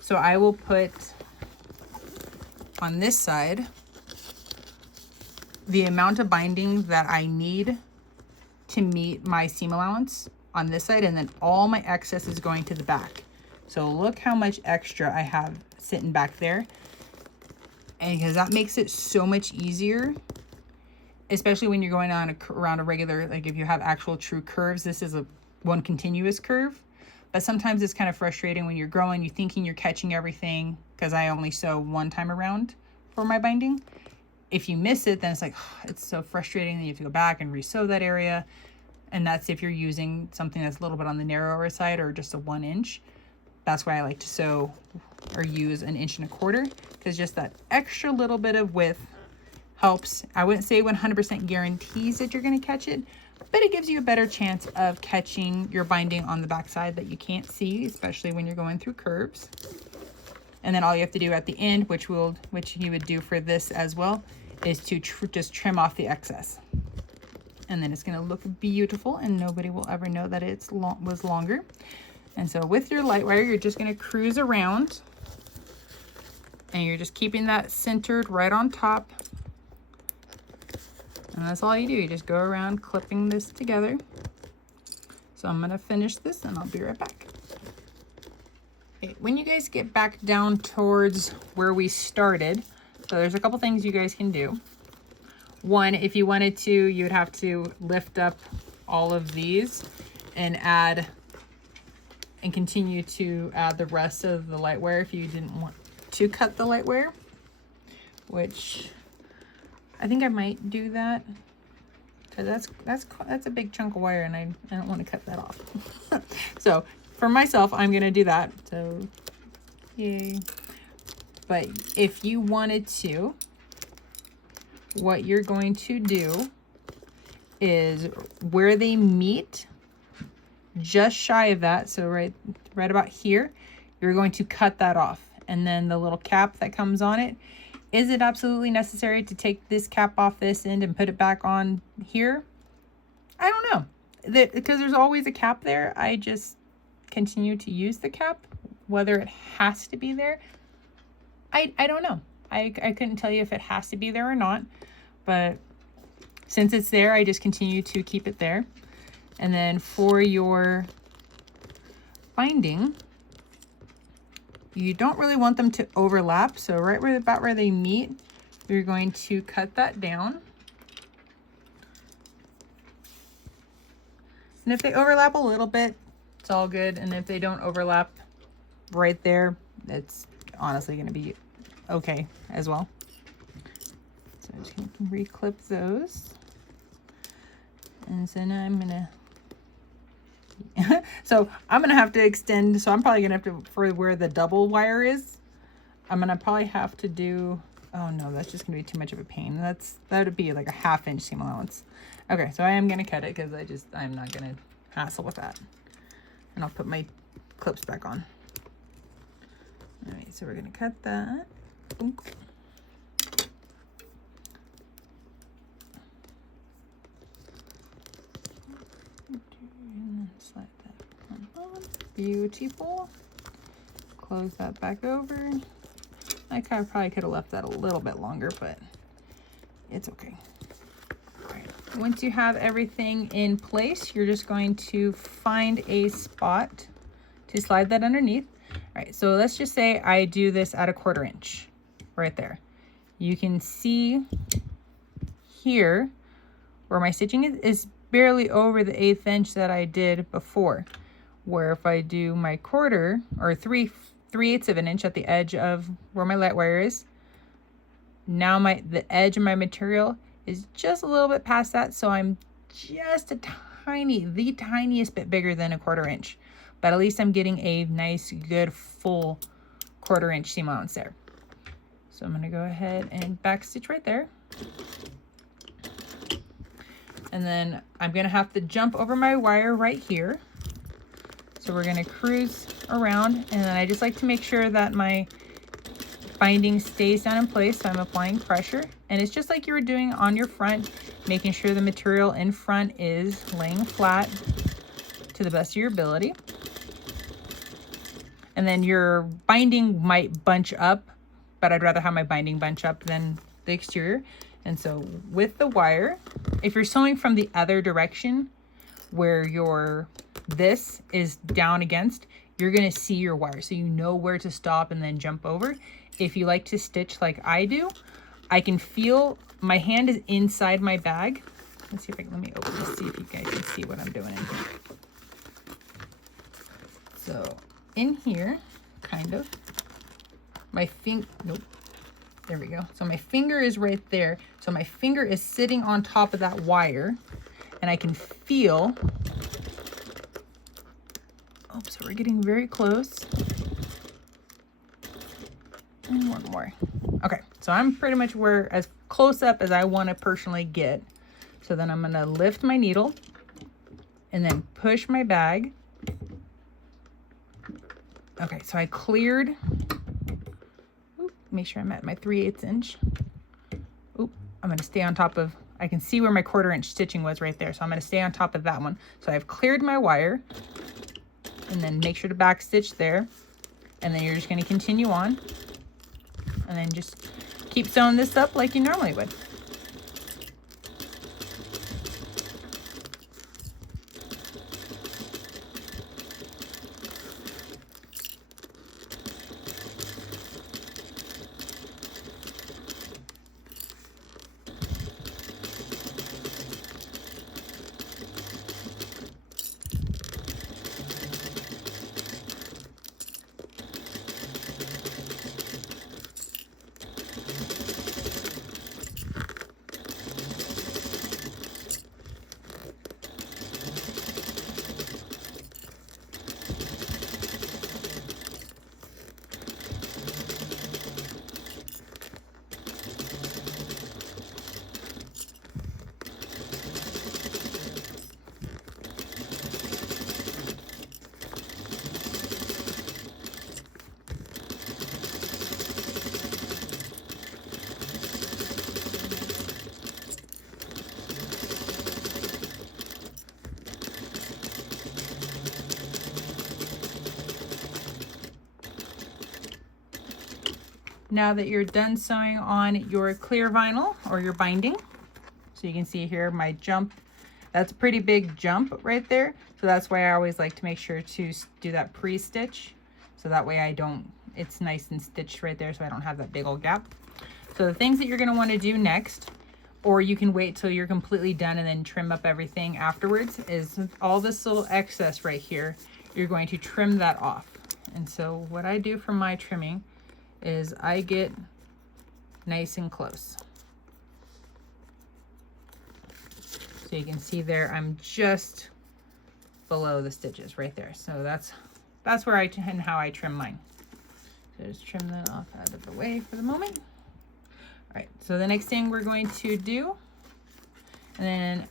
So I will put on this side the amount of binding that I need to meet my seam allowance on this side, and then all my excess is going to the back. So look how much extra I have sitting back there. And because that makes it so much easier, especially when you're going on around a regular, like if you have actual true curves. This is one continuous curve, but sometimes it's kind of frustrating when you're growing, you're thinking you're catching everything, because I only sew one time around for my binding. If you miss it, then it's like, oh, it's so frustrating. Then you have to go back and re-sew that area. And that's if you're using something that's a little bit on the narrower side or just a 1 inch. That's why I like to sew or use 1 1/4 inch, because just that extra little bit of width helps. I wouldn't say 100% guarantees that you're going to catch it, but it gives you a better chance of catching your binding on the back side that you can't see, especially when you're going through curves. And then all you have to do at the end, which you would do for this as well, is to just trim off the excess. And then it's going to look beautiful, and nobody will ever know that it was longer. And so with your light wire, you're just going to cruise around, and you're just keeping that centered right on top. And that's all you do. You just go around clipping this together. So I'm going to finish this, and I'll be right back. Okay, when you guys get back down towards where we started, so there's a couple things you guys can do. One, if you wanted to, you would have to lift up all of these and add and continue to add the rest of the light wire if you didn't want to cut the light wire, which I think I might do that because that's a big chunk of wire and I don't want to cut that off. So for myself, I'm gonna do that. So yay. But if you wanted to, what you're going to do is where they meet, just shy of that, so right about here, you're going to cut that off. And then the little cap that comes on it, is it absolutely necessary to take this cap off this end and put it back on here? I don't know. Because there's always a cap there, I just continue to use the cap. Whether it has to be there, I don't know. I couldn't tell you if it has to be there or not, but since it's there, I just continue to keep it there. And then for your binding, you don't really want them to overlap. So right about where they meet, you're going to cut that down. And if they overlap a little bit, it's all good. And if they don't overlap right there, it's honestly going to be okay as well. So I'm just going to reclip those. And so now I'm going to, so I'm going to have to extend. So I'm probably going to have to, for where the double wire is, I'm going to probably have to do, oh no, that's just going to be too much of a pain. That would be like a 1/2 inch seam allowance. Okay, so I am going to cut it because I'm not going to hassle with that. And I'll put my clips back on. All right, so we're going to cut that. Boom. And slide that on. Beautiful. Close that back over. I probably could have left that a little bit longer, but it's okay. All right. Once you have everything in place, you're just going to find a spot to slide that underneath. All right, so let's just say I do this at a 1/4 inch right there. You can see here where my stitching is barely over the 1/8 inch that I did before, where if I do my 1/4 or 3/8 of an inch at the edge of where my light wire is, now the edge of my material is just a little bit past that, so I'm just the tiniest bit bigger than a 1/4 inch, but at least I'm getting a nice good full 1/4 inch seam allowance there. So I'm going to go ahead and back stitch right there. And then I'm going to have to jump over my wire right here. So we're going to cruise around, and then I just like to make sure that my binding stays down in place, so I'm applying pressure. And it's just like you were doing on your front, making sure the material in front is laying flat to the best of your ability. And then your binding might bunch up, but I'd rather have my binding bunch up than the exterior. And so with the wire, if you're sewing from the other direction where this is down against, you're going to see your wire, so you know where to stop and then jump over. If you like to stitch like I do, I can feel my hand is inside my bag. Let's see if let me open this, see if you guys can see what I'm doing in here. So in here, kind of, nope, there we go. So my finger is right there. So my finger is sitting on top of that wire, and I can feel, oh, so we're getting very close. And one more. Okay, so I'm pretty much as close up as I want to personally get. So then I'm going to lift my needle and then push my bag. Okay, so I cleared. Oop, make sure I'm at my 3/8 inch. Oop, I'm going to stay on top of, I can see where my 1/4 inch stitching was right there. So I'm going to stay on top of that one. So I've cleared my wire, and then make sure to back stitch there. And then you're just going to continue on. And then just keep sewing this up like you normally would. Now that you're done sewing on your clear vinyl or your binding, so you can see here my jump, that's a pretty big jump right there. So that's why I always like to make sure to do that pre-stitch. So that way it's nice and stitched right there so I don't have that big old gap. So the things that you're gonna wanna do next, or you can wait till you're completely done and then trim up everything afterwards, is all this little excess right here, you're going to trim that off. And so what I do for my trimming is I get nice and close. So you can see there, I'm just below the stitches right there. So that's where and how I trim mine. So just trim that off out of the way for the moment. All right, so the next thing we're going to do, and then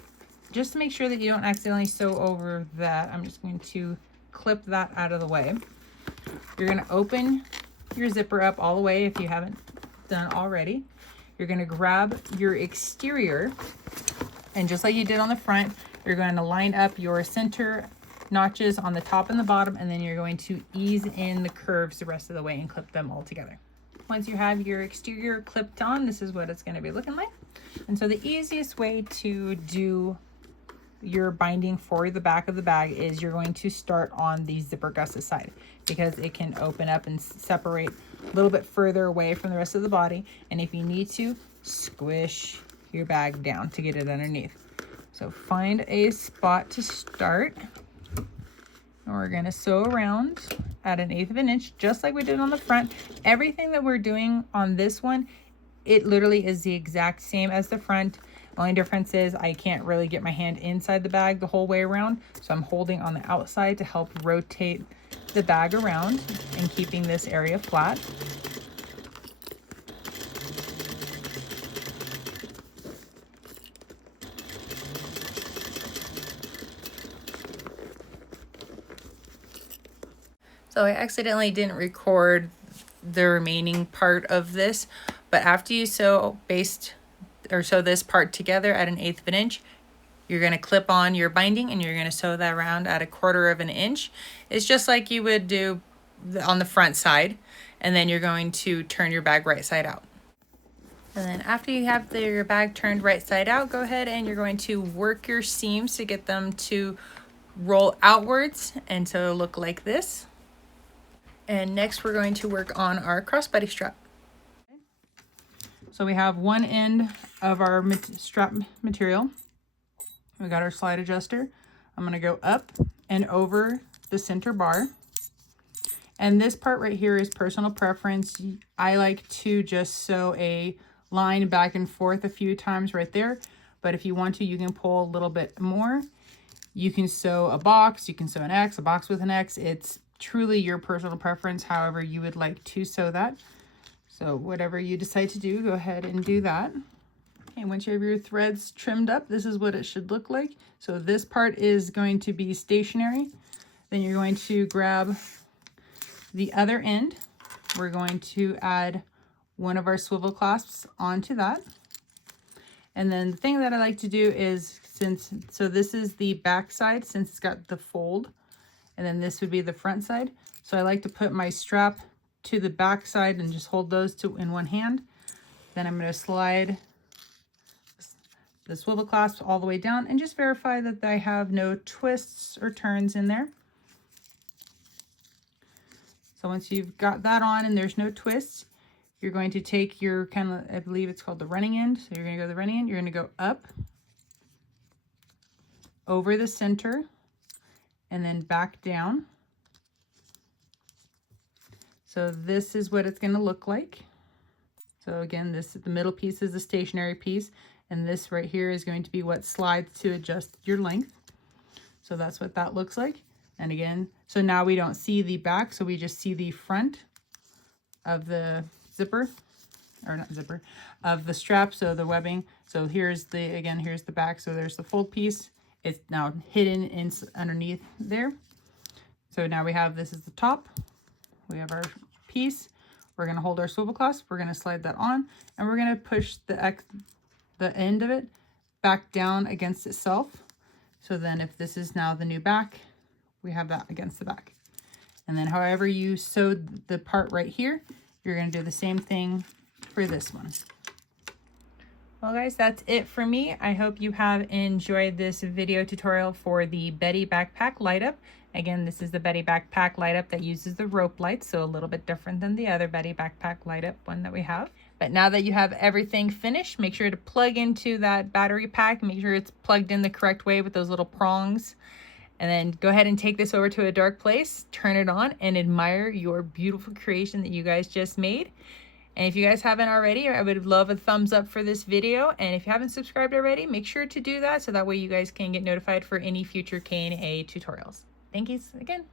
just to make sure that you don't accidentally sew over that, I'm just going to clip that out of the way. You're gonna open your zipper up all the way if you haven't done already. You're gonna grab your exterior, and just like you did on the front, you're going to line up your center notches on the top and the bottom, and then you're going to ease in the curves the rest of the way and clip them all together. Once you have your exterior clipped on, this is what it's going to be looking like. And so the easiest way to do your binding for the back of the bag is you're going to start on the zipper gusset side, because it can open up and separate a little bit further away from the rest of the body. And if you need to, squish your bag down to get it underneath. So find a spot to start, and we're going to sew around at 1/8 of an inch, just like we did on the front. Everything that we're doing on this one, it literally is the exact same as the front. The only difference is I can't really get my hand inside the bag the whole way around, so I'm holding on the outside to help rotate the bag around and keeping this area flat. So I accidentally didn't record the remaining part of this, but after you sew this part together at 1/8 of an inch, you're going to clip on your binding and you're going to sew that around at 1/4 of an inch. It's just like you would do on the front side, and then you're going to turn your bag right side out. And then after you have your bag turned right side out, go ahead and you're going to work your seams to get them to roll outwards and so it'll look like this. And next we're going to work on our crossbody strap. So we have one end of our strap material. We got our slide adjuster. I'm going to go up and over the center bar. And this part right here is personal preference. I like to just sew a line back and forth a few times right there. But if you want to, you can pull a little bit more. You can sew a box, you can sew an X, a box with an X. It's truly your personal preference, however you would like to sew that. So whatever you decide to do, go ahead and do that. Okay, once you have your threads trimmed up, this is what it should look like. So this part is going to be stationary. Then you're going to grab the other end. We're going to add one of our swivel clasps onto that. And then the thing that I like to do is, so this is the back side, since it's got the fold, and then this would be the front side. So I like to put my strap to the back side and just hold those two in one hand. Then I'm going to slide the swivel clasp all the way down and just verify that I have no twists or turns in there. So once you've got that on and there's no twists, you're going to take your I believe it's called the running end. So you're going to go to the running end. You're going to go up over the center and then back down. So this is what it's going to look like. So again, the middle piece is the stationary piece, and this right here is going to be what slides to adjust your length. So that's what that looks like. And again, so now we don't see the back, so we just see the front of the zipper, or not zipper, of the strap, so the webbing. So here's here's the back. So there's the fold piece. It's now hidden underneath there. So now we have, this is the top. We have our piece. We're going to hold our swivel clasp. We're going to slide that on, and we're going to push the end of it back down against itself. So then if this is now the new back, we have that against the back. And then however you sewed the part right here, You're going to do the same thing for this one. Well guys, that's it for me. I hope you have enjoyed this video tutorial for the Betty backpack light up. Again, this is the Betty backpack light up that uses the rope lights, so a little bit different than the other Betty backpack light up one that we have. But now that you have everything finished, make sure to plug into that battery pack. Make sure it's plugged in the correct way with those little prongs. And then go ahead and take this over to a dark place, turn it on, and admire your beautiful creation that you guys just made. And if you guys haven't already, I would love a thumbs up for this video. And if you haven't subscribed already, make sure to do that so that way you guys can get notified for any future K&A tutorials. Thank you again.